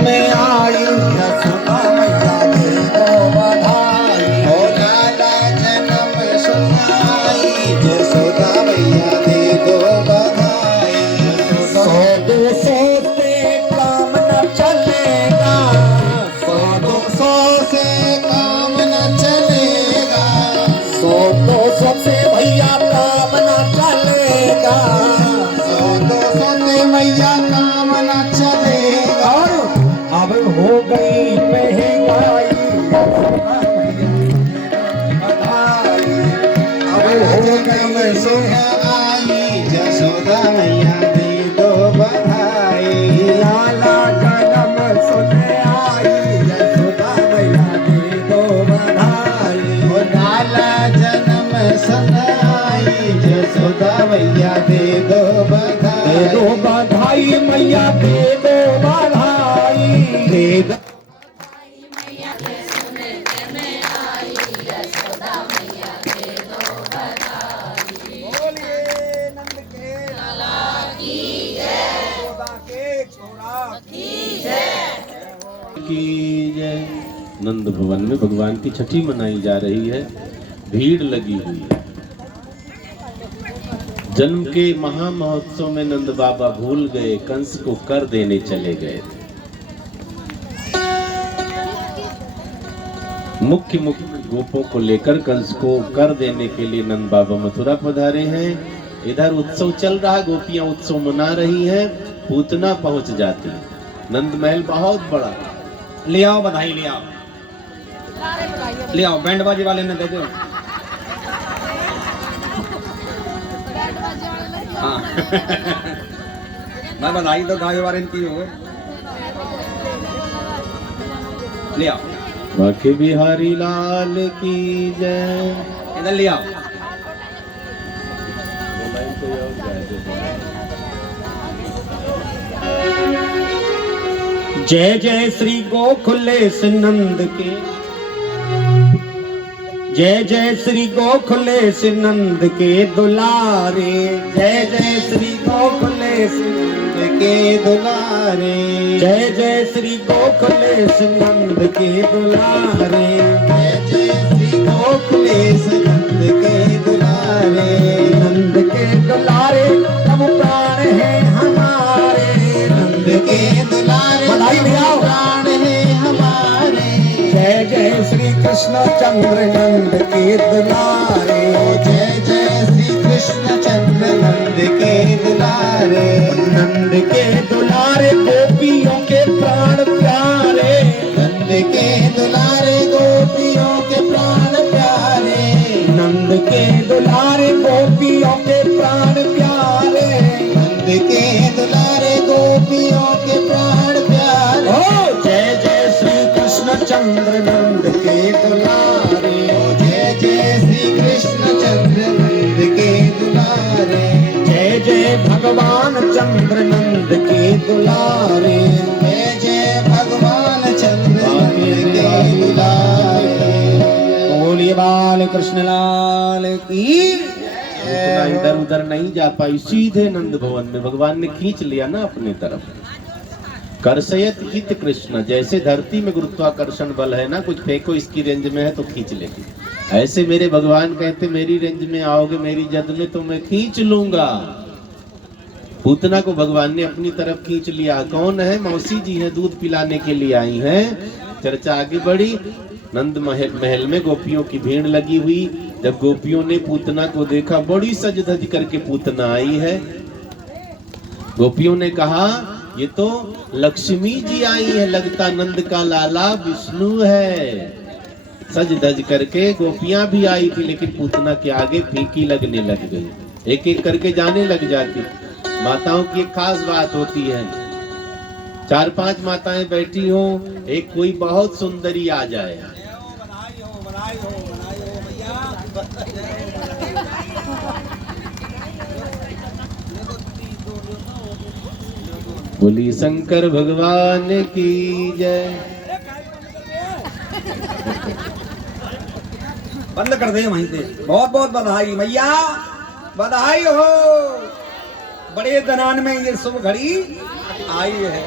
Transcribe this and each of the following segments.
में आई यशोदा मैया दे दो बधाई। ओ लाला जन्म सुन आई यशोदा मैया दे दो बधाई। सौ दो सौ से काम न चलेगा, सौ दो सौ से काम न चलेगा। सौ दो सौ से भैया काम न चलेगा। सौ दो सौ से मैया काम न चलेगा। और अब हो गई महंगाई यशोदा मैया दे दो बधाई। अब हो गई सुन आई यशोदा मैया दे दो बधाई। लाला जन्म सुन आई यशोदा मैया दे दो बधाई। ओ लाला जन्म सुन आई यशोदा मैया दे दो बधाई। दे दो बधाई मैया दे दो बधाई। दे दो की जय। नंद भवन में भगवान की छठी मनाई जा रही है, भीड़ लगी हुई है। जन्म के महा महोत्सव में नंद बाबा भूल गए, कंस को कर देने चले गए। मुख्य गोपों को लेकर कंस को कर देने के लिए नंद बाबा मथुरा पधारे हैं। इधर उत्सव चल रहा, गोपियां उत्सव मना रही हैं, पूतना पहुंच जाती है। नंद महल बहुत बड़ा। ले आओ बधाई, ले आओ, ले आओ, बैंड बाजी वाले ने दे दो। हाँ मैं बधाई तो गाय वाले की हो। ले आओ, बाके बिहारी लाल की जय। इधर ले आओ। जय जय श्री गोकुलेश नंद के, जय जय श्री गोकुलेश नंद के दुलारे। जय जय श्री गोकुलेश नंद के दुलारे। जय जय श्री गोकुलेश नंद के दुलारे। जय जय श्री गोकुलेश नंद के दुलारे। नंद के दुलारे तब प्राण है हमारे। नंद के दुलारे बधाई ले आओ। प्राण है हमारे। जय जय श्री कृष्ण चंद्र नंद के दुलारे। जय जय श्री कृष्ण चंद्र नंद के दुलारे। नंद के दुलारे गोपियों के प्राण प्यारे। नंद के दुलारे गोपियों के प्राण प्यारे। नंद के दुलारे गोपियों के प्राण प्यारे। नंद के दुलारे गोपियों के प्राण प्यारे। ओ जय जय श्री कृष्ण चंद्र नंद के दुलारे। जय जय श्री कृष्ण चंद्र नंद के दुलारे। जय जय भगवान चंद्र नंद के दुलारे। जय जय भगवान चंद्र नंद के दुलारे। बोलिए बाल कृष्ण लाल की। पूतना इधर उधर नहीं जा पाई, सीधे नंद भवन में भगवान ने खींच लिया ना अपने तरफ। करसयत हित कृष्ण, जैसे धरती में गुरुत्वाकर्षण बल है ना, कुछ फेंको इसकी रेंज में है तो खींच लेगी, ऐसे मेरे भगवान कहते मेरी रेंज में आओगे, मेरी जद में तो मैं खींच लूंगा। पूतना को भगवान ने अपनी तरफ खींच लिया। कौन है? मौसी जी हैं, दूध पिलाने के लिए आई हैं। चर्चा आगे बढ़ी। नंद महल में गोपियों की भीड़ लगी हुई। जब गोपियों ने पूतना को देखा, बड़ी सज धज करके पूतना आई है। गोपियों ने कहा ये तो लक्ष्मी जी आई है, लगता नंद का लाला विष्णु है। सज धज करके गोपियां भी आई थी, लेकिन पूतना के आगे फीकी लगने लग गई, एक एक करके जाने लग जाती। माताओं की एक खास बात होती है, 4-5 माताएं बैठी हो, एक कोई बहुत सुंदरी आ जाए, बोली शंकर भगवान की जय। बंद कर दे वहीं से। बहुत बहुत बधाई मैया, बधाई हो। बड़े दनान में ये शुभ घड़ी आई है।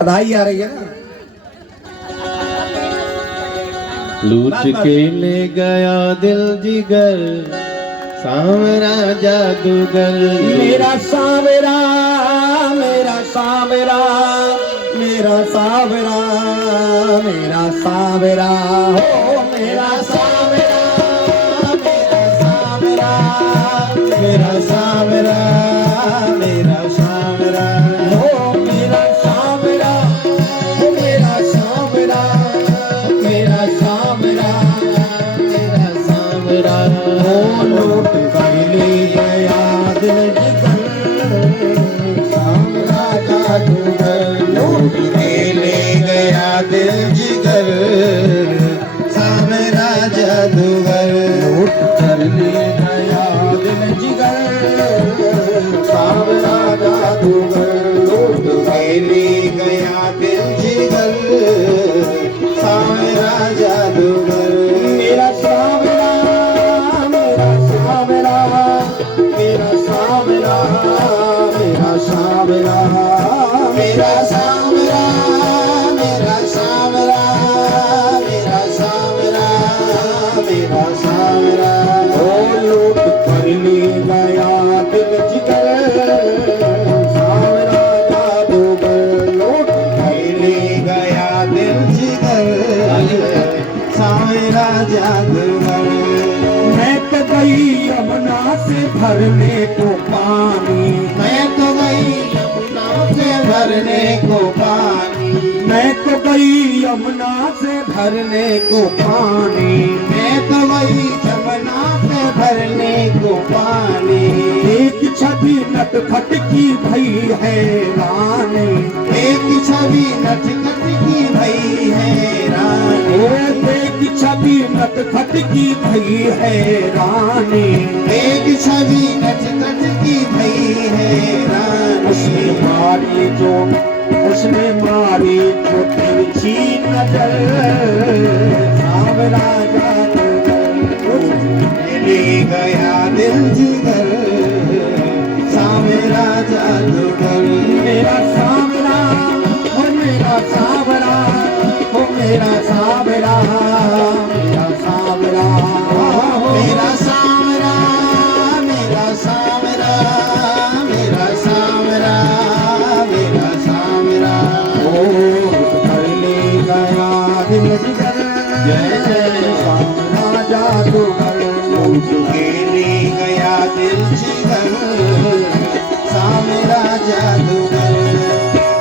बधाई आ रही है ना। लूट के ले गया दिल जिगर सांवरा जादूगर। मेरा सावरा मेरा सावरा मेरा सावरा मेरा सावरा हो मेरा सावरा मेरा सावरा मेरा सावरा मेरा सावरा हो मेरा सावरा हो मेरा सावरा मेरा सावरा मेरा सांवरा हो लूट कर ले गया दिल जिगर सावरा जादूगर लूट के ले गया दिल जिगर सावरा जादूगर लूट कर ले गया दिल जिगर सावरा जादूगर लूट के ले गया दिल जिगर सावरा जादूगर मेरा सावरा मेरा सावरा मेरा सावरा मेरा सावरा मेरा सावरा मेरा सावरा मेरा सावरा मेरा सावरा ओ लूट कर ले गया दिल जिगर सावरा जादूगर लूट के ले गया दिल जिगर सावरा जादूगर मैं तो गई यमुना से भरने को पानी मैं तो गई यमुना से भरने को पानी मैं तो गई यमुना से भरने को पानी मैं तो गई यमुना से भरने को पानी एक छवि नटखट की भई है रानी एक छवि नटखट की भई है रानी एक छवि नटखट की भई है रानी एक छवि नटखट की भई है उसने रानी मारी जो उसने मारी जो तिरछी नजर सावरा जादूगर ले गया दिल जिगर सावरा जादूगर मेरा सावरा हो मेरा सावरा हो मेरा सावरा मेरा सावरा मेरा सावरा मेरा सावरा मेरा सावरा मेरा सावरा ओ कर ले गया दिल जिगर सावरा जादूगर के ले गया दिल जिगर सावरा जादूगर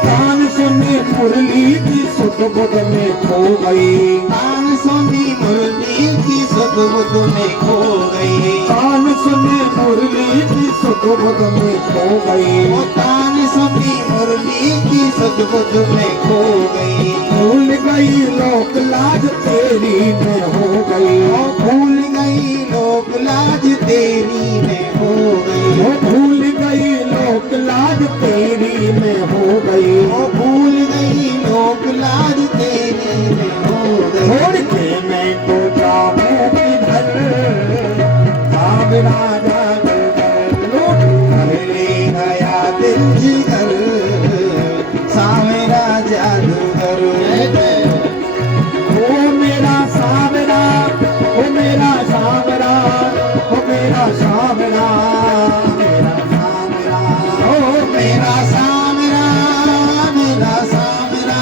कान सुने मुरली की सुध बुध में खो गई कान सुनी मुरली की सुध बुध में खो गई कान सुने मुरली की सुध बुध में खो गई वो कान सुनी मुरली की सुध बुध में खो गई भूल गई लोक लाज तेरी में हो गई वो भूल गई लोक लाज तेरी में हो गई वो भूल गई लोक लाज तेरी में हो गई वो भूल गई लोक लाज तेरी में हो गई छोड़ के मैं तो जाऊं किधर सावरा जादूगर लूट कर ले गया दिल जिगर सावरा जादूगर ओ मेरा सावरा ओ मेरा सावरा ओ मेरा सावरा मेरा सावरा ओ मेरा सावरा मेरा सावरा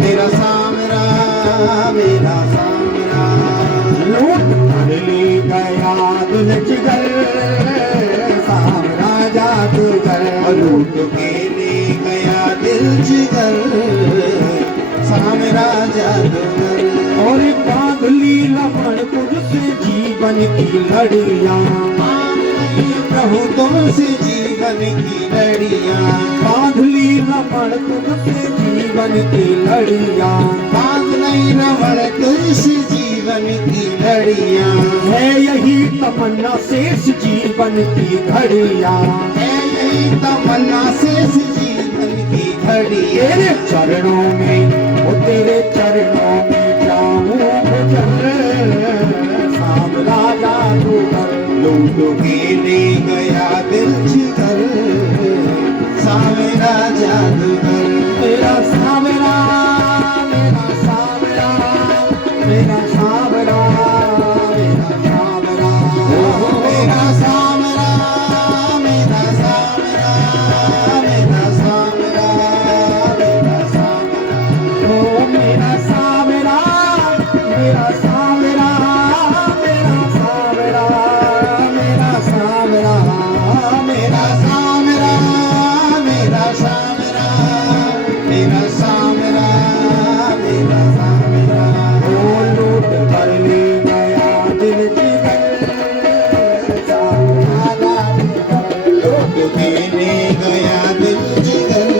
मेरा सावरा मेरा सावरा लूट कर ले गया दिल जिगर सावरा जादूगर लूट के ले गया दिल जिगर सावरा जादूगर और बांध ली लमण तुझसे जीवन की लड़ियां प्रभु तुमसे जीवन की लड़ियां बांध ली लमण तुझसे जीवन की लड़ियां बांध नहीं रमण तुझसे जीवन की लड़ियां है यही तमन्ना शेष जीवन की घड़ियां है यही तमन्ना शेष जीवन की घड़ी तेरे चरणों में वो तेरे चरणों में देने गया दिल जिगर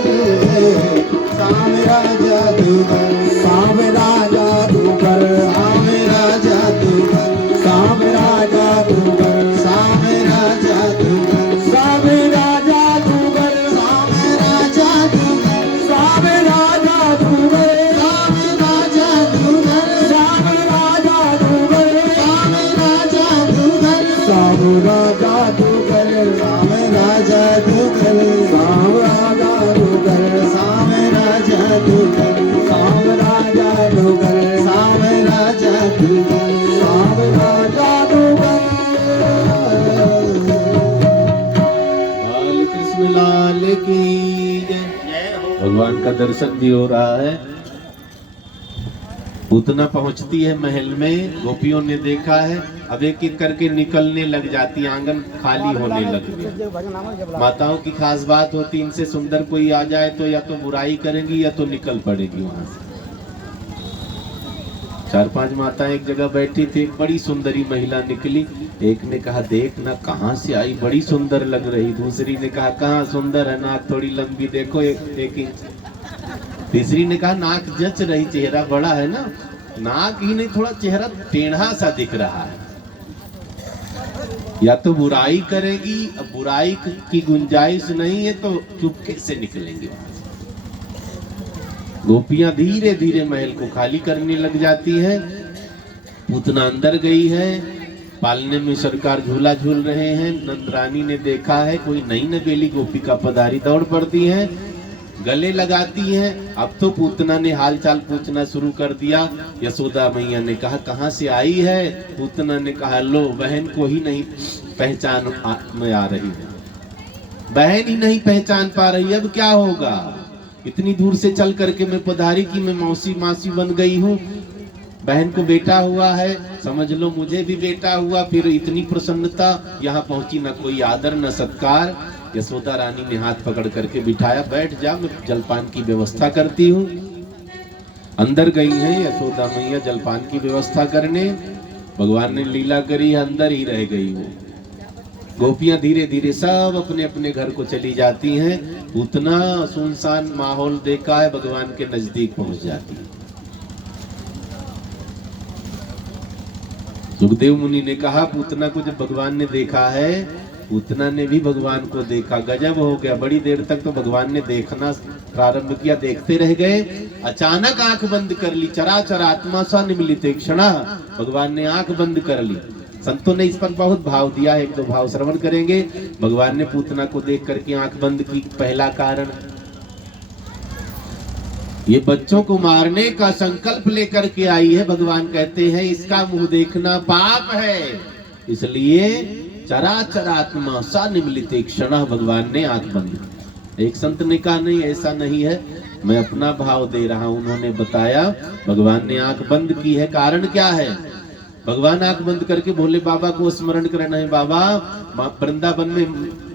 सावरा जादूगर सावरा जादूगर सावरा जादूगर सावरा जादूगर सावरा जादूगर सावरा जादूगर सावरा जादूगर सावरा जादूगर सावरा जादूगर सावरा जादूगर सावरा जादूगर सावरा जादूगर सावरा जादूगर सावरा जादूगर सावरा जादूगर सावरा जादूगर सावरा जादूगर सावरा जादूगर बाल कृष्ण लाल की जय। भगवान का दर्शन भी हो रहा है। पूतना पहुंचती है महल में, गोपियों ने देखा है, अब एक एक करके निकलने लग जाती, आंगन खाली होने लग गया। माताओं की खास बात होती, इनसे सुंदर कोई आ जाए तो या तो बुराई करेंगी या तो निकल पड़ेगी वहां से। 4-5 माताएं एक जगह बैठी थी, एक बड़ी सुंदरी महिला निकली। एक ने कहा देख ना कहाँ से आई, बड़ी सुंदर लग रही। दूसरी ने कहा कहाँ सुंदर है, नाक थोड़ी लंबी देखो एक इंच। तीसरी ने कहा नाक जच रही, चेहरा बड़ा है ना। नाक ही नहीं, थोड़ा चेहरा टेढ़ा सा दिख रहा है। या तो बुराई करेगी, अब बुराई की गुंजाइश नहीं है तो चुपके से निकलेंगे वहां से। गोपियां धीरे धीरे महल को खाली करने लग जाती है। पूतना अंदर गई है, पालने में सरकार झूला झूल रहे हैं। नंदरानी ने देखा है कोई नई नवेली गोपिका पधारी, दौड़ पड़ती है, गले लगाती हैं। अब तो पूतना ने हालचाल पूछना शुरू कर दिया। यशोदा मैया ने कहा कहाँ से आई है। पूतना ने कहा लो बहन को ही नहीं पहचान में आ रही है, बहन ही नहीं पहचान पा रही, अब क्या होगा। इतनी दूर से चल करके मैं पधारी की मैं मौसी मासी बन गई हूँ। बहन को बेटा हुआ है, समझ लो मुझे भी बेटा हुआ। फिर इतनी प्रसन्नता, यहाँ पहुंची न कोई आदर न सत्कार। यशोदा रानी ने हाथ पकड़ करके बिठाया, बैठ जा मैं जलपान की व्यवस्था करती हूँ। अंदर गई है यशोदा मैया जलपान की व्यवस्था करने। भगवान ने लीला करी, अंदर ही रह गई वो। गोपियां धीरे धीरे सब अपने अपने घर को चली जाती हैं। उतना सुनसान माहौल देखा है, भगवान के नजदीक पहुंच जाती है। सुखदेव मुनि ने कहा पूतना को जब भगवान ने देखा है, पूतना ने भी भगवान को देखा, गजब हो गया। बड़ी देर तक तो भगवान ने देखना प्रारंभ किया, देखते रह गए। अचानक आंख बंद कर ली, चराचर आत्मा सा निमिलित क्षणा, भगवान ने आंख बंद कर ली। संतों ने इस पर बहुत भाव दिया है, 1-2 भाव श्रवण करेंगे। भगवान ने पूतना को देख करके आंख बंद की, पहला कारण ये बच्चों को मारने का संकल्प लेकर के आई है। भगवान कहते हैं इसका मुंह देखना पाप है, इसलिए चराचर आत्मा सा निमिलित क्षण भगवान ने आंख बंद की। एक संत ने कहा नहीं ऐसा नहीं है, मैं अपना भाव दे रहा हूं। उन्होंने बताया भगवान ने आंख बंद की है, कारण क्या है। भगवान आंख बंद करके भोले बाबा को स्मरण करना है। बाबा वृंदावन में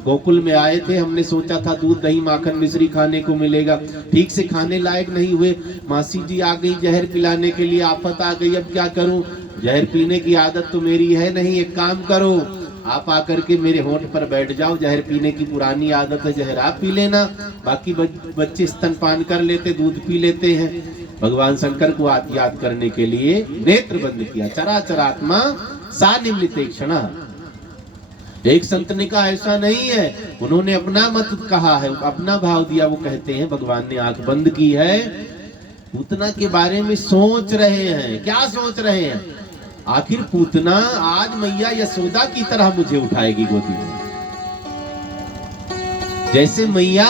गोकुल में आए थे, हमने सोचा था दूध दही माखन मिश्री खाने को मिलेगा, ठीक से खाने लायक नहीं हुए। मासी जी आ गई जहर पिलाने के लिए, आफत आ गई, अब क्या करूं। जहर पीने की आदत तो मेरी है नहीं, एक काम करो आप आकर के मेरे होंठ पर बैठ जाओ, जहर पीने की पुरानी आदत है, जहर आप पी लेना, बाकी बच्चे स्तनपान कर लेते, दूध पी लेते हैं। भगवान शंकर को याद करने के लिए नेत्र बंद किया। चराचर आत्मा सा निमिलित क्षण। एक संत ने कहा ऐसा नहीं है, उन्होंने अपना मत कहा है, अपना भाव दिया। वो कहते हैं भगवान ने आंख बंद की है, पूतना के बारे में सोच रहे हैं। क्या सोच रहे हैं, आखिर पूतना आज मैया यशोदा की तरह मुझे उठाएगी गोदी में, जैसे मैया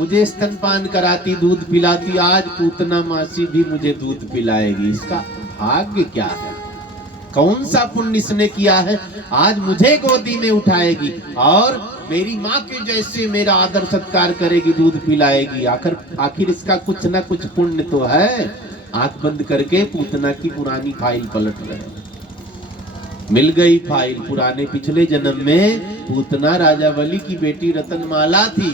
मुझे स्तनपान कराती, दूध पिलाती, आज पूतना मासी भी मुझे दूध पिलाएगी। इसका भाग्य क्या है, कौन सा पुण्य इसने किया है, आज मुझे गोदी में उठाएगी और मेरी माँ के जैसे मेरा आदर सत्कार करेगी, दूध पिलाएगी। आखिर इसका कुछ ना कुछ पुण्य तो है। आंख बंद करके पूतना की पुरानी फाइल पलट रहे। मिल गई फाइल, पुराने पिछले जन्म में पूतना राजा बलि की बेटी रतनमाला थी।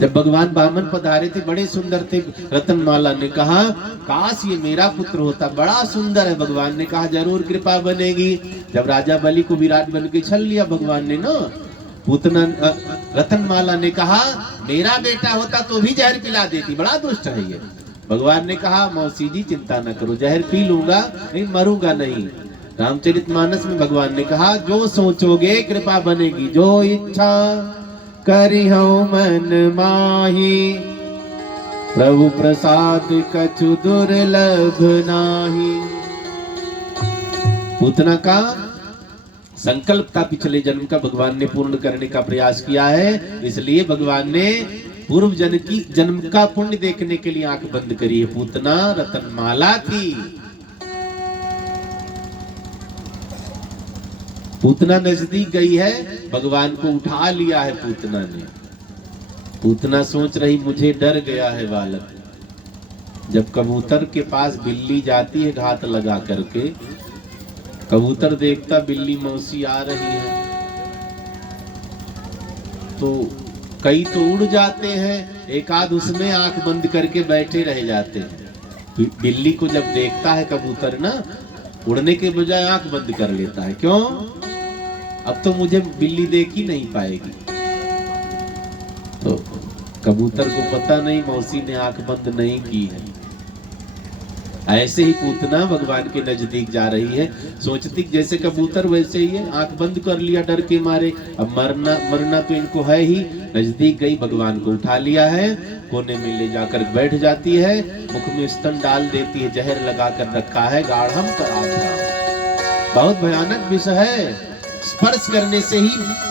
जब भगवान बामन पधारे थे, बड़े सुंदर थे। रतनमाला ने कहा काश ये मेरा पुत्र होता, बड़ा सुंदर है। भगवान ने कहा जरूर कृपा बनेगी। जब राजा बलि को विराट बन के छल लिया भगवान ने ना, रतनमाला ने कहा मेरा बेटा होता तो भी जहर पिला देती, बड़ा दुष्ट है ये। भगवान ने कहा मौसी जी चिंता न करो, जहर पी लूंगा नहीं, मरूंगा नहीं। रामचरितमानस में भगवान ने कहा जो सोचोगे कृपा बनेगी, जो इच्छा करी हो मन माही, प्रभु प्रसाद कछु दुर्लभ नाही। पूतना का संकल्प था पिछले जन्म का, भगवान ने पूर्ण करने का प्रयास किया है, इसलिए भगवान ने पूर्व जन्म का पुण्य देखने के लिए आंख बंद करी है। पूतना रतनमाला थी। पूतना नजदीक गई है, भगवान को उठा लिया है पूतना ने। पूतना सोच रही मुझे डर गया है बालक। जब कबूतर के पास बिल्ली जाती है घात लगा करके, कबूतर देखता बिल्ली मौसी आ रही है, तो कई तो उड़ जाते हैं, एक आध उसमें आंख बंद करके बैठे रह जाते हैं। बिल्ली को जब देखता है कबूतर ना, उड़ने के बजाय आंख बंद कर लेता है। क्यों? अब तो मुझे बिल्ली देख ही नहीं पाएगी। तो कबूतर को पता नहीं मौसी ने आंख बंद नहीं की है। ऐसे ही पूतना भगवान के नजदीक जा रही है, सोचती जैसे कबूतर वैसे ही है, आंख बंद कर लिया डर के मारे, अब मरना तो इनको है ही। नजदीक गई, भगवान को उठा लिया है, कोने में ले जाकर बैठ जाती है, मुख में स्तन डाल देती है, जहर लगा कर रखा है, गाढ़म कराता। बहुत भयानक विषय है, स्पर्श करने से ही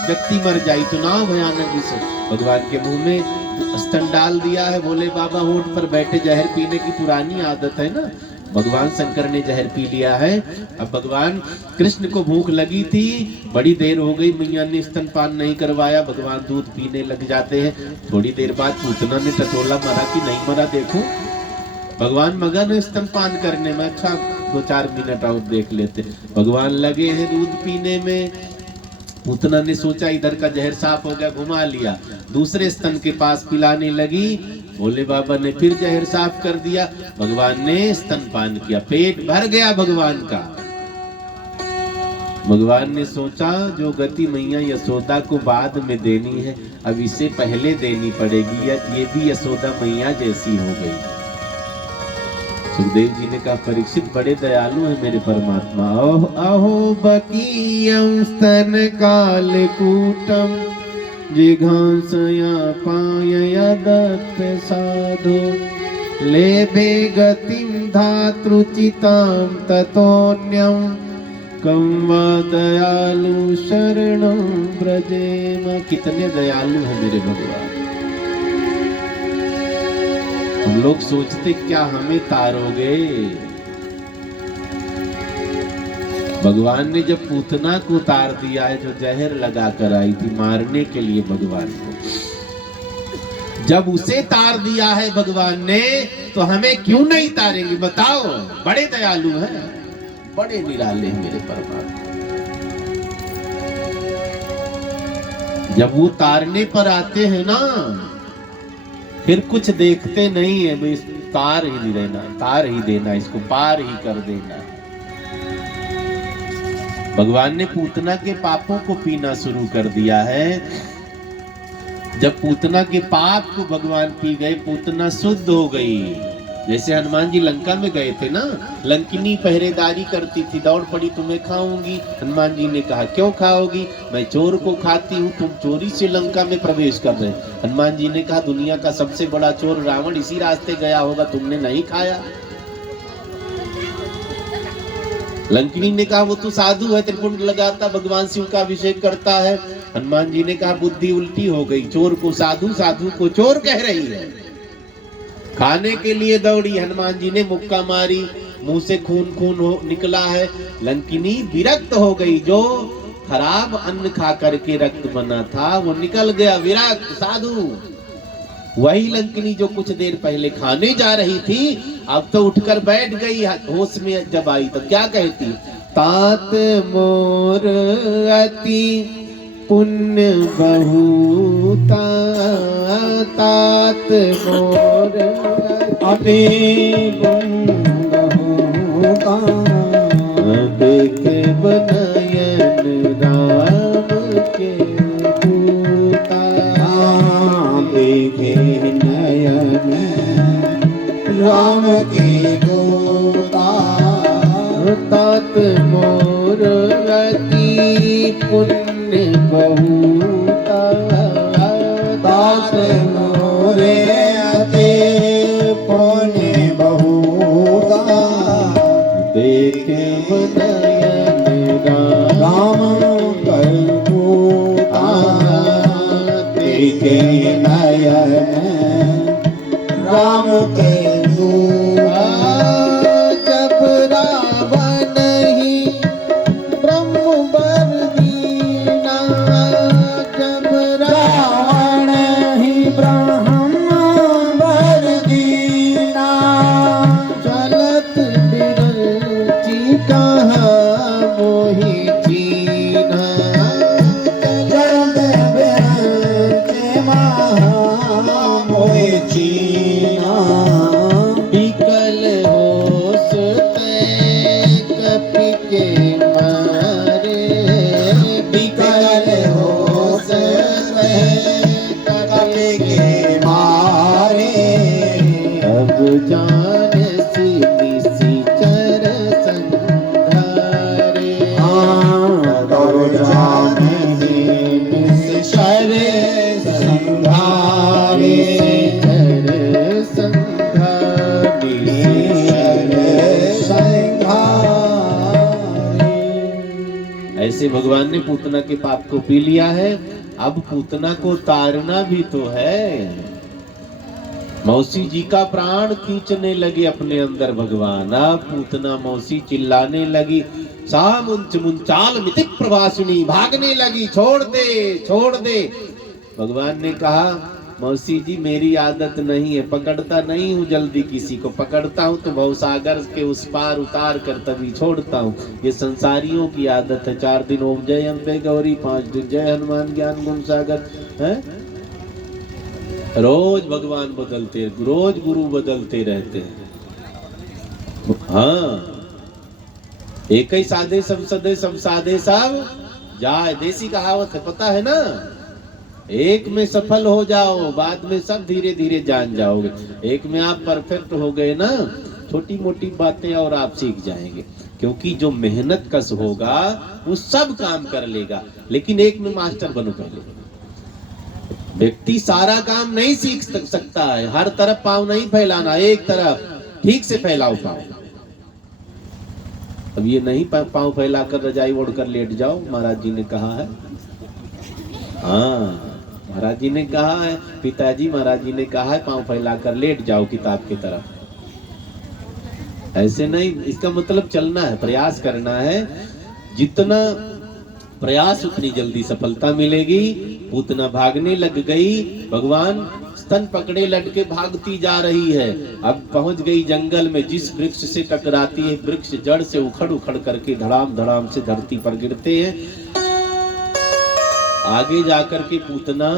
व्यक्ति मर जाए, इतना भयानक विषय। भगवान के मुंह में स्तन डाल दिया है, भोले बाबा होठ पर बैठे, जहर पीने की पुरानी आदत है ना, भगवान शंकर ने जहर पी लिया है। अब भगवान कृष्ण को भूख लगी थी, बड़ी देर हो गई, मैया ने स्तनपान नहीं करवाया, भगवान दूध पीने लग जाते हैं। थोड़ी देर बाद पूतना ने टटोला मारा कि नहीं मरा देखो, भगवान मगन है स्तनपान करने में, अच्छा 2-4 मिनट और देख लेते। भगवान लगे हैं दूध पीने में। पूतना ने सोचा इधर का जहर साफ हो गया, घुमा लिया, दूसरे स्तन के पास पिलाने लगी, भोले बाबा ने फिर जहर साफ कर दिया, भगवान ने स्तनपान किया, पेट भर गया भगवान का। भगवान ने सोचा जो गति मैया यशोदा को बाद में देनी है, अब इसे पहले देनी पड़ेगी, ये भी यशोदा मैया जैसी हो गई। सुखदेव जी ने कहा परीक्षित बड़े दयालु है मेरे परमात्मा। अहो बकीयं स्तन कालकूटम जिघांसया पायया दत्त साधु, लेभे गतिं धातृचितां ततोऽन्यं कं वा दयालु शरणं व्रजेम। कितने दयालु हैं मेरे भगवान। हम लोग सोचते क्या हमें तारोगे। भगवान ने जब पूतना को उतार दिया है, जो जहर लगा कर आई थी मारने के लिए भगवान को, जब उसे तार दिया है भगवान ने, तो हमें क्यों नहीं तारेंगे बताओ। बड़े दयालु हैं, बड़े निराले हैं मेरे परमात्मा। जब वो तारने पर आते हैं ना, फिर कुछ देखते नहीं है, भाई तार ही नहीं रहना, तार ही देना, इसको पार ही कर देना। भगवान ने पूतना के पापों को पीना शुरू कर दिया है। जब पूतना के पाप को भगवान पी गए, पूतना शुद्ध हो गई। जैसे हनुमान जी लंका में गए थे ना, लंकिनी पहरेदारी करती थी, दौड़ पड़ी तुम्हें खाऊंगी। हनुमान जी ने कहा क्यों खाओगी, मैं चोर को खाती हूँ, तुम चोरी से लंका में प्रवेश कर रहे। हनुमान जी ने कहा दुनिया का सबसे बड़ा चोर रावण इसी रास्ते गया होगा, तुमने नहीं खाया। लंकिनी ने कहा वो तो साधु है, त्रिपुंड लगाता, भगवान शिव का अभिषेक करता है। हनुमान जी ने कहा बुद्धि उल्टी हो गई, चोर को साधु, साधु को चोर कह रही है। खाने के लिए दौड़ी, हनुमान जी ने मुक्का मारी, मुंह से खून निकला है। लंकिनी विरक्त हो गई, जो खराब अन्न खा करके रक्त बना था वो निकल गया, विरक्त साधु। वही लंकिनी जो कुछ देर पहले खाने जा रही थी, अब तो उठकर बैठ गई। होश में जब आई तो क्या कहती, तात मोर अति पुण्य बहुता, तात मोर अति पुण्य बहुता, देखे बनयन राम के राम की गोता तात मोर अति पुण्य बहुता तात मोरे अति पुण्य बहुता देखे नयन राम करबूता देखे नयन राम के दूता जब रावण ही ब्रह्म वर दीना जब रावण ही ब्रह्म वर दीना चलत बिरंची कहाँ मोहि चीना जलद बिरंचे महा मोहि चीना बिकल होश तै कपि के मारे बिकल होश कपि के मारे अब जान सी निशिचर संधारे तब जाने निश्चर संधारे निशिचर संधारे ऐसे भगवान ने पूतना के पाप को पी लिया है। अब पूतना को तारना भी तो है। मौसी जी का प्राण खींचने लगे अपने अंदर भगवान। अब पूतना मौसी चिल्लाने लगी, सामुंच मुंचाल मिति प्रवासिनी, भागने लगी, छोड़ दे छोड़ दे। भगवान ने कहा, मौसी जी मेरी आदत नहीं है, पकड़ता नहीं हूँ जल्दी किसी को, पकड़ता हूँ तो भवसागर के उस पार उतार कर तभी छोड़ता हूँ। ये संसारियों की आदत है। 4 दिन ओम जय अम्बे गौरी, 5 दिन जय हनुमान ज्ञान गुण सागर है। रोज भगवान बदलते, रोज गुरु बदलते रहते हैं। हाँ, एक ही साधे सब सदे, सब साधे सब जाए, देसी कहावत है, पता है ना। एक में सफल हो जाओ, बाद में सब धीरे धीरे जान जाओगे। एक में आप परफेक्ट हो गए ना, छोटी मोटी बातें और आप सीख जाएंगे। क्योंकि जो मेहनत कश होगा वो सब काम कर लेगा, लेकिन एक में मास्टर बनो पहले। व्यक्ति सारा काम नहीं सीख सकता है, हर तरफ पाँव नहीं फैलाना, एक तरफ ठीक से फैलाओ पाँव। अब ये नहीं पाँव फैलाकर रजाई ओढ़कर लेट जाओ, महाराज जी ने कहा है। हाँ, महाराज जी ने कहा है, पिताजी महाराज जी ने कहा है, पाँव फैलाकर लेट जाओ किताब की तरफ। ऐसे नहीं, इसका मतलब चलना है, प्रयास करना है। जितना प्रयास उतनी जल्दी सफलता मिलेगी। पूतना भागने लग गई, भगवान स्तन पकड़े लटके भागती जा रही है। अब पहुंच गई जंगल में, जिस वृक्ष से टकराती है वृक्ष जड़ से उखड़ उखड़ करके धड़ाम धड़ाम से धरती पर गिरते हैं। आगे जाकर के पूतना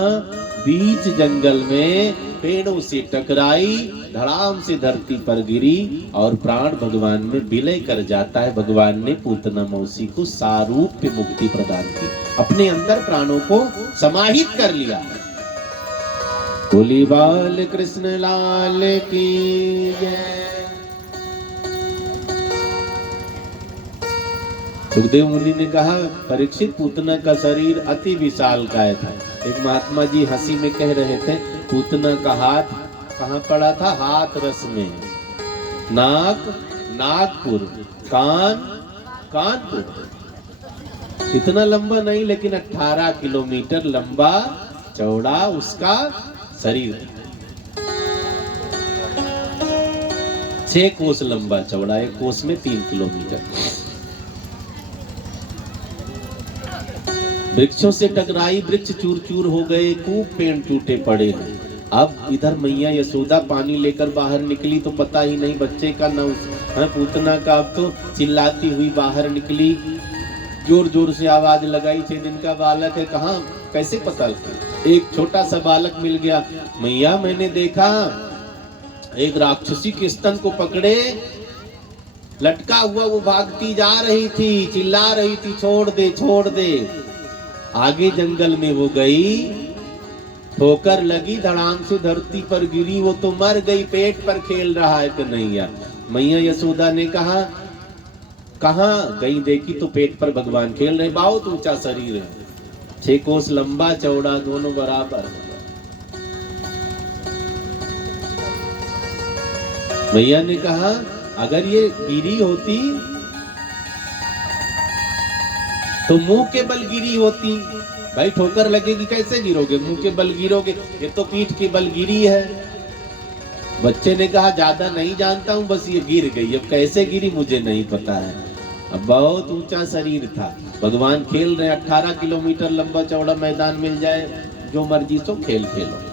बीच जंगल में पेड़ों से टकराई, धड़ाम से धरती पर गिरी और प्राण भगवान में विलय कर जाता है। भगवान ने पूतना मौसी को सारूप्य मुक्ति प्रदान की, अपने अंदर प्राणों को समाहित कर लिया। बोली बाल कृष्ण लाल की जय। सुखदेव मुनि ने कहा, परीक्षित पूतना का शरीर अति विशालकाय था। एक महात्मा जी हंसी में कह रहे थे, पूतना का हाथ कहाँ पड़ा था? हाथ रस में। नाक नागपुर, कान कानपुर। इतना लंबा नहीं, लेकिन 18 किलोमीटर लंबा चौड़ा उसका शरीर। 6 कोस लंबा चौड़ा, एक कोस में 3 किलोमीटर। वृक्षों से टकराई, वृक्ष चूर चूर हो गए, खूब पेड़ टूटे पड़े हैं। अब इधर मैया यशोदा पानी लेकर बाहर निकली तो पता ही नहीं बच्चे का न पूतना का। अब तो चिल्लाती हुई बाहर निकली, जोर जोर से आवाज लगाई, 6 दिन का बालक है, कहाँ कैसे पता लगा? एक छोटा सा बालक मिल गया। मैया मैंने देखा एक राक्षसी के स्तन को पकड़े लटका हुआ, वो भागती जा रही थी, चिल्ला रही थी, छोड़ दे छोड़ दे। आगे जंगल में वो गई, ठोकर लगी धड़ाम से धरती पर गिरी, वो तो मर गई, पेट पर खेल रहा है कन्हैया। मैया यशोदा ने कहा कहाँ गई, देखी तो पेट पर भगवान खेल रहे। बहुत ऊंचा शरीर है, 6 कोस लंबा चौड़ा, दोनों बराबर। मैया ने कहा अगर ये गिरी होती तो मुंह के बल गिरी होती। भाई ठोकर लगेगी कैसे गिरोगे, मुंह के बल गिरोगे, ये तो पीठ के बल गिरी है। बच्चे ने कहा ज्यादा नहीं जानता हूं, बस ये गिर गई, अब कैसे गिरी मुझे नहीं पता है। अब बहुत ऊंचा शरीर था, भगवान खेल रहे, 18 किलोमीटर लंबा चौड़ा मैदान मिल जाए, जो मर्जी सो खेल खेलो।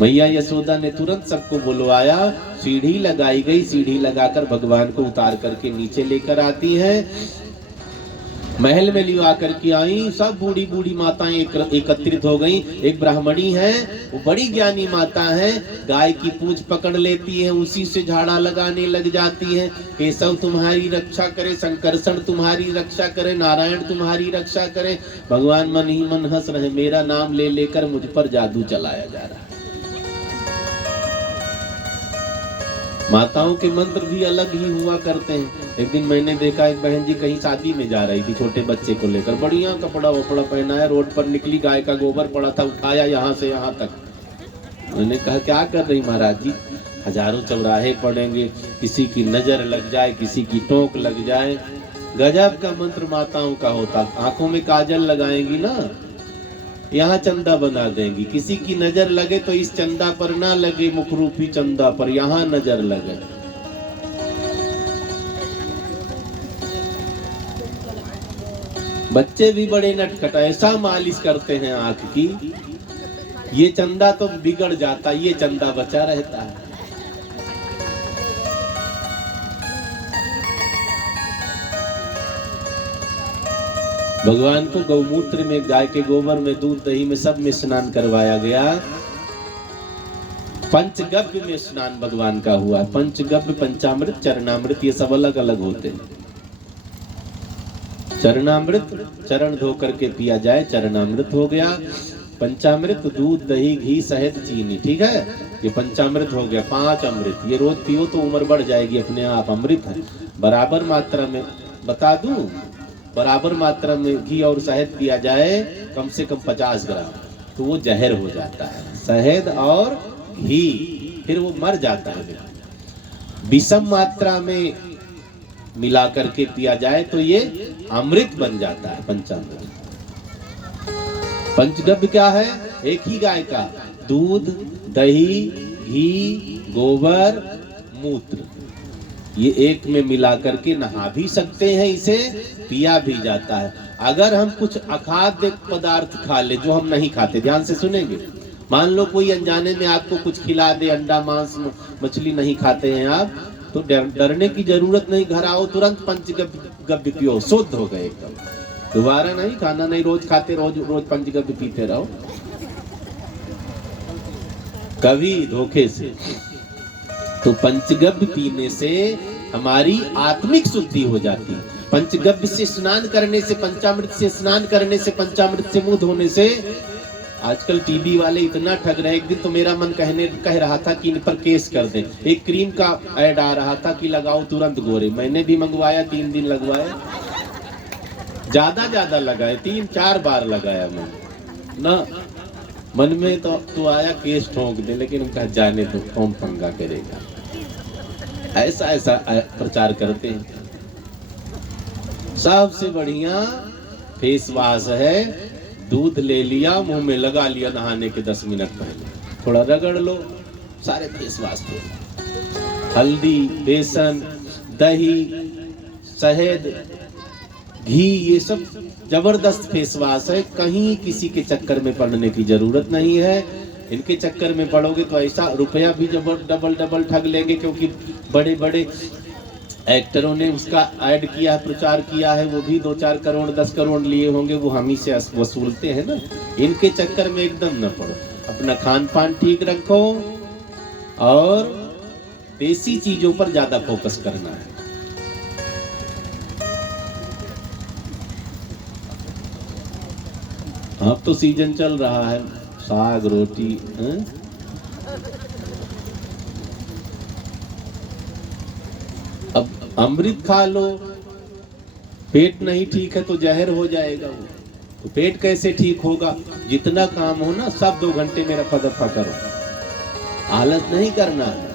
मैया यशोदा ने तुरंत सबको बुलवाया, सीढ़ी लगाई गई, सीढ़ी लगाकर भगवान को उतार करके नीचे लेकर आती है। महल में लिवा करके आई, सब बूढ़ी बूढ़ी माताएं एकत्रित हो गई। एक ब्राह्मणी है, वो बड़ी ज्ञानी माता है, गाय की पूंछ पकड़ लेती है, उसी से झाड़ा लगाने लग जाती है। केशव तुम्हारी रक्षा करे, शंकरषण तुम्हारी रक्षा करे, नारायण तुम्हारी रक्षा करे। भगवान मन ही मन हंस रहे, मेरा नाम ले लेकर मुझ पर जादू चलाया जा रहा है। माताओं के मंत्र भी अलग ही हुआ करते हैं। एक दिन मैंने देखा एक बहन जी कहीं शादी में जा रही थी, छोटे बच्चे को लेकर, बढ़िया कपड़ा वपड़ा पहनाया, रोड पर निकली, गाय का गोबर पड़ा था, उठाया यहाँ से यहाँ तक। मैंने कहा क्या कर रही महाराज जी, हजारों चौराहे पड़ेंगे, किसी की नजर लग जाए, किसी की टोक लग जाए। गजब का मंत्र माताओं का होता। आंखों में काजल लगाएंगी ना, यहाँ चंदा बना देंगी, किसी की नजर लगे तो इस चंदा पर ना लगे, मुखरूपी चंदा पर, यहाँ नजर लगे। बच्चे भी बड़े नटखट, ऐसा मालिश करते हैं आंख की, ये चंदा तो बिगड़ जाता, ये चंदा बचा रहता है। भगवान को गौमूत्र में, गाय के गोबर में, दूध दही में, सब में स्नान करवाया गया। पंचगव्य में स्नान भगवान का हुआ। पंचगव्य, पंचामृत, चरणामृत, ये सब अलग अलग होते हैं। चरणामृत चरण धो करके पिया जाए, चरणामृत हो गया। पंचामृत दूध दही घी शहद चीनी, ठीक है, ये पंचामृत हो गया। 5 अमृत, ये रोज पियो तो उम्र बढ़ जाएगी अपने आप, अमृत है। बराबर मात्रा में, बता दूं, बराबर मात्रा में घी और शहद पिया जाए, कम से कम 50 ग्राम, तो वो जहर हो जाता है। शहद और घी, फिर वो मर जाता है। विषम मात्रा में मिला करके पिया जाए तो ये अमृत बन जाता है, पंचामृत। पंचगव्य क्या है, एक ही गाय का दूध दही घी गोबर मूत्र, ये एक में मिला करके नहा भी सकते हैं, इसे पिया भी जाता है। अगर हम कुछ अखाद्य पदार्थ खा ले, जो हम नहीं खाते, ध्यान से सुनेंगे, मान लो कोई अनजाने में आपको कुछ खिला दे, अंडा मांस मछली नहीं खाते हैं आप, तो डरने की जरूरत नहीं, घर आओ तुरंत पंचगव्य पियो, शुद्ध हो गए एकदम, दोबारा नहीं खाना। नहीं रोज खाते, रोज रोज पंचगव्य पीते रहो, कभी धोखे से। तो पंचगव्य पीने से हमारी आत्मिक शुद्धि हो जाती है। पंचगव्य से स्नान करने से, पंचामृत से स्नान करने से, पंचामृत से मुंह धोने से। आजकल टीवी वाले इतना ठग रहे। एक दिन तो मेरा मन कह रहा था कि इन पर केस कर दें। एक क्रीम का ऐड आ रहा था कि लगाओ तुरंत गोरे, मैंने भी मंगवाया, 3 दिन लगवाया, ज्यादा लगाए, 3-4 बार लगाया मैं ना। मन में तो आया केस ठोक दे, लेकिन उनका जाने तो कौन पंगा करेगा। ऐसा प्रचार करते हैं। सबसे बढ़िया फेस वॉश है, दूध ले लिया, मुंह में लगा लिया, नहाने के 10 मिनट पहले थोड़ा रगड़ लो, सारे फेस वॉश थे। हल्दी, बेसन, दही, शहद, घी, ये सब जबरदस्त फेस वॉश है। कहीं किसी के चक्कर में पड़ने की जरूरत नहीं है। इनके चक्कर में पड़ोगे तो ऐसा रुपया भी डबल ठग लेंगे, क्योंकि बड़े बड़े एक्टरों ने उसका ऐड किया, प्रचार किया है, वो भी 2-4 करोड़ 10 करोड़ लिए होंगे, वो हम ही से वसूलते हैं ना। इनके चक्कर में एकदम न पड़ो, अपना खान पान ठीक रखो और देसी चीजों पर ज्यादा फोकस करना है। अब तो सीजन चल रहा है, साग रोटी हैं? अब अमृत खा लो, पेट नहीं ठीक है तो जहर हो जाएगा वो, तो पेट कैसे ठीक होगा? जितना काम हो ना सब 2 घंटे में रफा दफा करो, आलस नहीं करना है।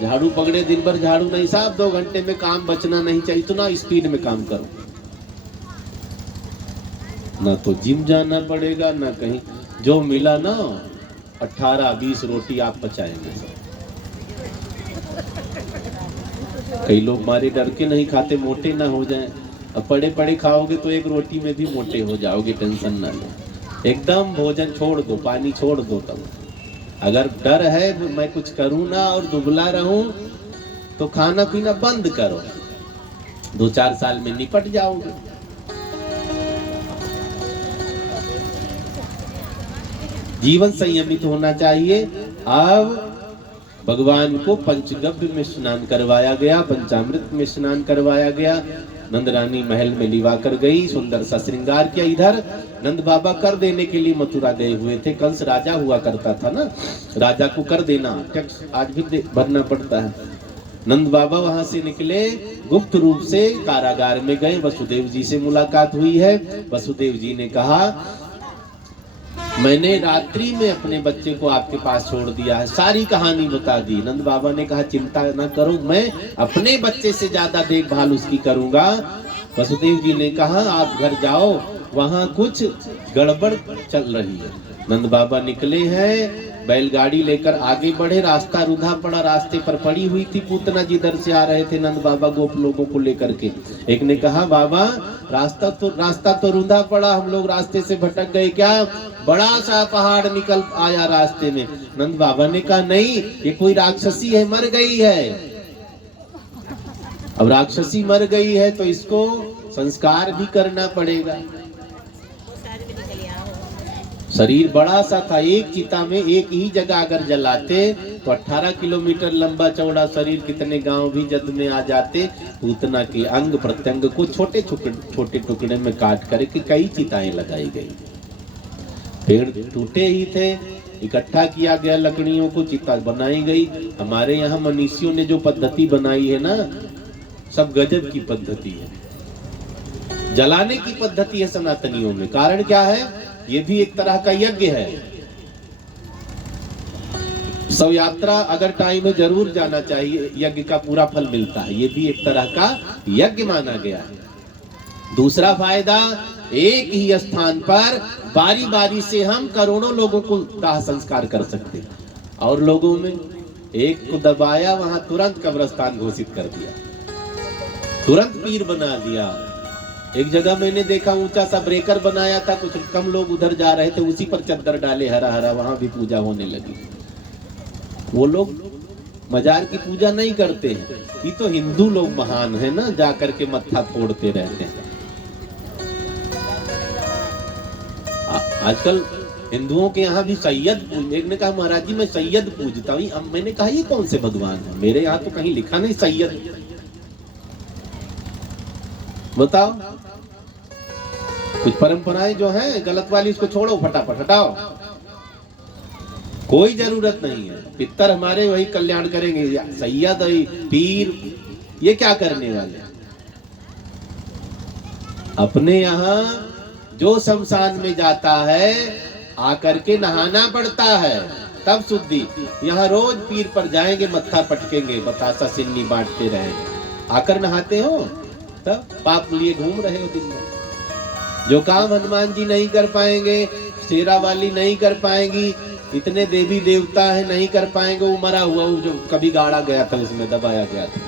झाड़ू पकड़े दिन भर झाड़ू नहीं, साहब 2 घंटे में काम बचना नहीं चाहिए, इतना स्पीड में काम करो। ना तो जिम जाना पड़ेगा ना कहीं, जो मिला ना 18-20 रोटी आप पचाएंगे। कई लोग मारे डर के नहीं खाते, मोटे ना हो जाएं। अब पड़े पड़े खाओगे तो 1 रोटी में भी मोटे हो जाओगे, टेंशन ना लो। एकदम भोजन छोड़ दो, पानी छोड़ दो। तब अगर डर है मैं कुछ करूं ना और दुबला रहूं तो खाना पीना बंद करो, 2-4 साल में निपट जाओगे। जीवन संयमित होना चाहिए। अब भगवान को पंचगव्य में स्नान करवाया गया, पंचामृत में स्नान करवाया गया। नंद रानी महल में लिवा कर गई, सुंदर सा श्रृंगार किया। इधर नंद बाबा कर देने के लिए मथुरा गए हुए थे। कंस राजा हुआ करता था ना, राजा को कर देना टैक्स आज भी भरना पड़ता है। नंद बाबा वहां से निकले, गुप्त रूप से कारागार में गए। वसुदेव जी से मुलाकात हुई है। वसुदेव जी ने कहा मैंने रात्रि में अपने बच्चे को आपके पास छोड़ दिया है, सारी कहानी बता दी। नंद बाबा ने कहा चिंता ना करो, मैं अपने बच्चे से ज्यादा देखभाल उसकी करूंगा। वसुदेव जी ने कहा आप घर जाओ, वहां कुछ गड़बड़ चल रही है। नंद बाबा निकले हैं, बैलगाड़ी लेकर आगे बढ़े। रास्ता रुधा पड़ा, रास्ते पर पड़ी हुई थी पूतना जी इधर से आ रहे थे नंद बाबा गोप लोगों को लेकर के। एक ने कहा बाबा रास्ता तो रुधा पड़ा, हम लोग रास्ते से भटक गए क्या? बड़ा सा पहाड़ निकल आया रास्ते में। नंद बाबा ने कहा नहीं, ये कोई राक्षसी है, मर गई है। अब राक्षसी मर गई है तो इसको संस्कार भी करना पड़ेगा। शरीर बड़ा सा था, एक चिता में एक ही जगह अगर जलाते तो 18 किलोमीटर लंबा चौड़ा शरीर, कितने गांव भी जद में आ जाते। पूतना के अंग प्रत्यंग को छोटे छोटे टुकड़े में काट करके कई चिताएं लगाई गई। पेड़ टूटे ही थे, इकट्ठा किया गया लकड़ियों को, चिता बनाई गई। हमारे यहाँ मनीषियों ने जो पद्धति बनाई है ना, सब गजब की पद्धति है। जलाने की पद्धति है सनातनियों में। कारण क्या है? ये भी एक तरह का यज्ञ है। शव यात्रा अगर टाइम में जरूर जाना चाहिए, यज्ञ का पूरा फल मिलता है। ये भी एक तरह का यज्ञ माना गया है। दूसरा फायदा, एक ही स्थान पर बारी बारी से हम करोड़ों लोगों को दाह संस्कार कर सकते हैं। और लोगों में एक को दबाया, वहां तुरंत कब्रिस्तान घोषित कर दिया, तुरंत पीर बना दिया। एक जगह मैंने देखा ऊंचा सा ब्रेकर बनाया था, कुछ कम लोग उधर जा रहे थे, उसी पर चद्दर डाले हरा हरा, वहां भी पूजा होने लगी। वो लोग मजार की पूजा नहीं करते हैं, ये तो हिंदू लोग महान है ना, जाकर के मत्था फोड़ते रहते हैं। आजकल हिंदुओं के यहाँ भी सैयद, एक ने कहा महाराज जी मैं सैयद पूजता हूँ। मैंने कहा ये कौन से भगवान है? मेरे यहाँ तो कहीं लिखा नहीं सैयद। बताओ, कुछ परंपराएं जो हैं गलत वाली, इसको छोड़ो, फटाफट हटाओ, कोई जरूरत नहीं है। पितर हमारे वही कल्याण करेंगे, सैयद पीर ये क्या करने वाले? अपने यहाँ जो शमशान में जाता है आकर के नहाना पड़ता है, तब शुद्धि। यहाँ रोज पीर पर जाएंगे, मत्था पटकेंगे, बतासा सिन्नी बांटते रहेंगे, आकर नहाते हो तब पाप लिए घूम रहे हो दिन में। जो काम हनुमान जी नहीं कर पाएंगे, शेरा वाली नहीं कर पाएंगी, इतने देवी देवता है नहीं कर पाएंगे। वो मरा हुआ जो कभी गाड़ा गया था उसमें दबाया गया था।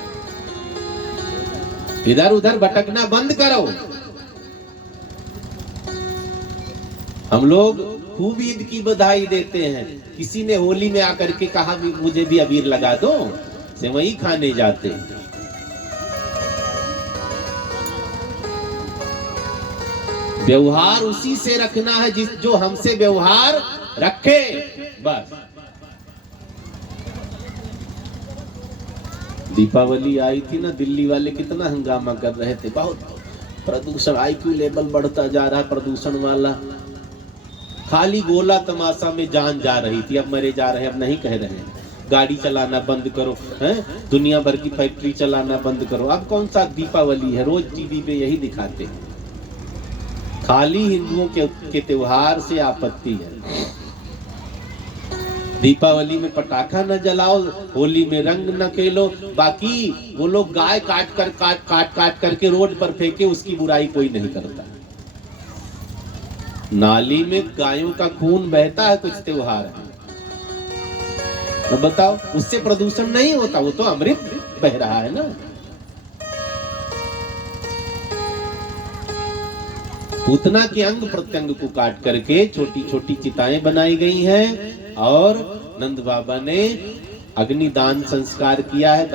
इधर उधर भटकना बंद करो। हम लोग खूब ईद की बधाई देते हैं। किसी ने होली में आकर के कहा मुझे भी अबीर लगा दो, सेवई खाने जाते हैं। व्यवहार उसी से रखना है जो हमसे व्यवहार रखे, बस। दीपावली आई थी ना, दिल्ली वाले कितना हंगामा कर रहे थे, बहुत प्रदूषण, IQ लेवल बढ़ता जा रहा है प्रदूषण वाला। खाली गोला तमाशा में जान जा रही थी, अब मरे जा रहे हैं, अब नहीं कह रहे हैं गाड़ी चलाना बंद करो, हैं दुनिया भर की फैक्ट्री चलाना बंद करो। अब कौन सा दीपावली है, रोज टीवी पे यही दिखाते हैं। खाली हिंदुओं के त्योहार से आपत्ति है। दीपावली में पटाखा न जलाओ, होली में रंग न खेलो, बाकी वो लोग गाय काट करके रोड पर फेंके, उसकी बुराई कोई नहीं करता। नाली में गायों का खून बहता है, कुछ त्योहार है तो बताओ, उससे प्रदूषण नहीं होता, वो तो अमृत बह रहा है ना। पूतना के अंग प्रत्यंग को काट करके छोटी छोटी चिताएं बनाई गई हैं और नंद बाबा ने अग्निदान संस्कार किया है,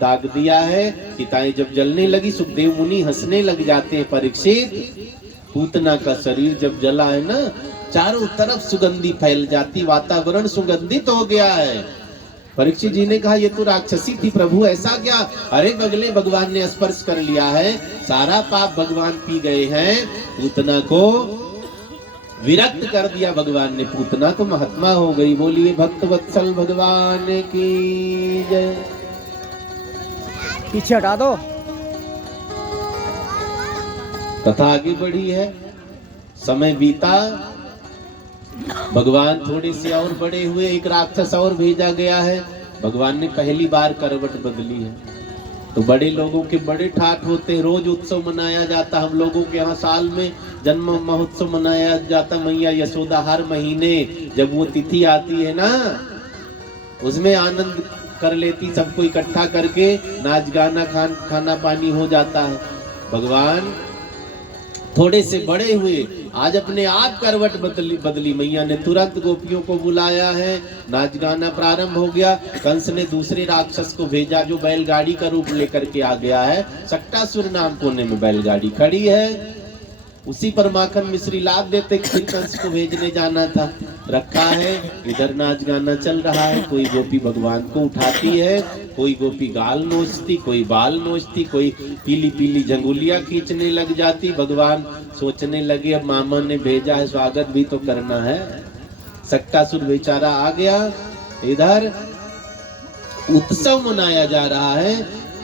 दाग दिया है। चिताएं जब जलने लगी, सुखदेव मुनि हंसने लग जाते हैं। परीक्षित, पूतना का शरीर जब जला है ना, चारों तरफ सुगंधी फैल जाती, वातावरण सुगंधित हो गया है। परीक्षित जी ने कहा ये तो राक्षसी थी प्रभु, ऐसा क्या? अरे बगले भगवान ने स्पर्श कर लिया है, सारा पाप भगवान पी गए हैं, पूतना को विरक्त कर दिया भगवान ने। पूतना तो महात्मा हो गई। बोलिए भक्त वत्सल भगवान की जय। पीछे हटा दो। कथा आगे बढ़ी है, समय बीता, भगवान थोड़े से और बड़े हुए, एक राक्षस और भेजा गया है। भगवान ने पहली बार करवट बदली है। तो बड़े लोगों के बड़े ठाठ होते हैं, रोज उत्सव मनाया जाता। हम लोगों के यहाँ साल में जन्म महोत्सव मनाया जाता। मैया यशोदा हर महीने जब वो तिथि आती है ना, उसमें आनंद कर लेती, सबको इकट्ठा करके नाच गाना खाना पानी हो जाता है। भगवान थोड़े से बड़े हुए, आज अपने आप करवट बदली। मैया ने तुरंत गोपियों को बुलाया है, नाच गाना प्रारंभ हो गया। कंस ने दूसरे राक्षस को भेजा जो बैलगाड़ी का रूप लेकर के आ गया है। सक्टासुर नाम कोने में बैलगाड़ी खड़ी है, उसी पर माखन मिश्री लाद देते। फिर कंस को भेजने जाना था, रखा है। इधर नाच गाना चल रहा है, कोई गोपी भगवान को उठाती है, कोई गोपी गाल नोचती, कोई बाल नोचती, कोई पीली पीली झंगुलियां खींचने लग जाती। भगवान सोचने लगे अब मामा ने भेजा है, स्वागत भी तो करना है। सक्टासुर बेचारा आ गया। इधर उत्सव मनाया जा रहा है।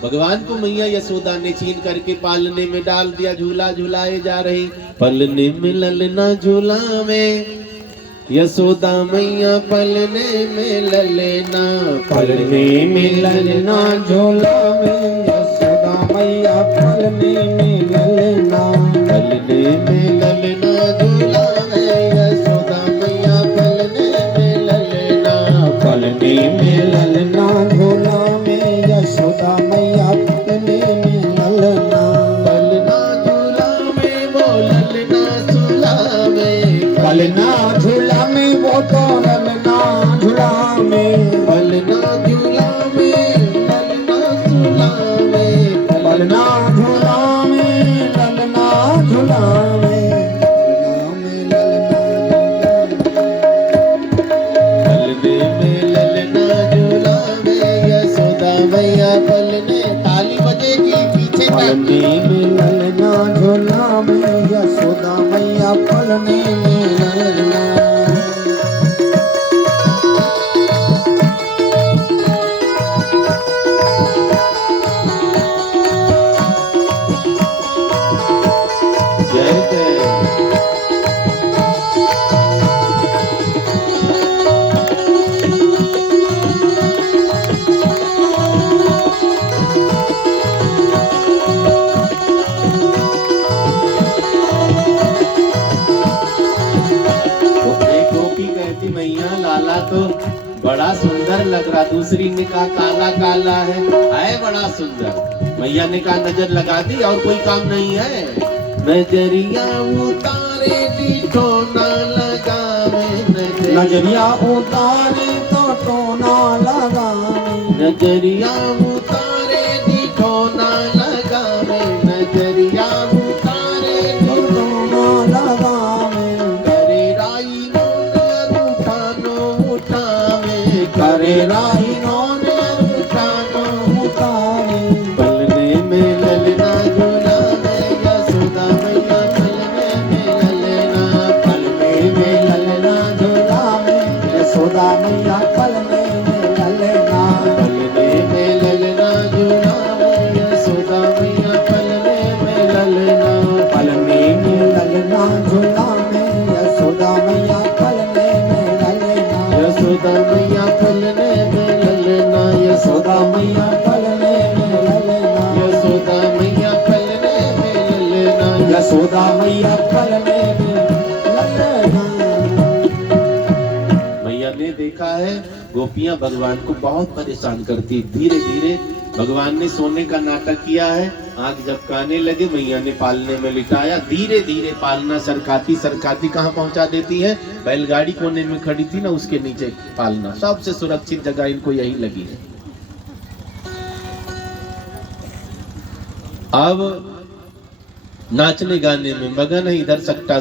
भगवान को मैया यशोदा ने छीन करके पालने में डाल दिया, झूला झुलाए जा रही। पलने में ललना झूला में यशोदा मैया, पलने में ललना, पलने में ललना झूला में यशोदा मैया, पलने में ललना, पलने में ललना झूला में यशोदा मैया, पलने में ललना, पलने में ललना झूला में यशोदा मैया, पलने में ललना, पलना झूला में वो ललना झूला में, पलना झूला में वो तो ललना झूला में, पलना झूला में ललना झूला में, पलना झूला में ललना झूला में, पलने में ललना झूला में यशोदा मैया, पलने। ताली बजेगी पीछे, पलने में ललना झूला में यशोदा मैया, पलने में ललना। जय जय। मैया लाला तो बड़ा सुंदर लग रहा, दूसरी ने कहा काला काला है बड़ा सुंदर। मैया ने कहा नजर लगा दी, और कोई काम नहीं है। नजरिया उतारे तो ना लगावे, नजरिया उतारे तो ना लगावे, नजरिया उतारे तो ना लगावे, नजरिया उतारे तो ना लगावे, करे राई करे राही नौने उठानो उतारे, पलने में ललना झूला में यशोदा मैया, पलने में ललना, पलने में ललना यशोदा मैया पलने में ललना, पलने में ललना झूला में यशोदा मैया पलने में ललना, पलने में ललना झूला में यशोदा मैया पलने में ललना, यशोदा मैया पलने में ललना, यशोदा मैया पलने में ललना, यशोदा मैया पलने में ललना, यशोदा मैया पलने में ललना। मैया ने देखा है गोपियां भगवान को बहुत परेशान करती। धीरे धीरे भगवान ने सोने का नाटक किया है। आंख झपकाने लगे, मैया ने पालने में लिटाया। धीरे धीरे पालना सरकाती सरकाती कहाँ पहुंचा देती है? बैलगाड़ी कोने में खड़ी थी ना, उसके नीचे पालना। सबसे सुरक्षित जगह इनको यही लगी है। अब नाचने गाने में मगन है। इधर सट्टा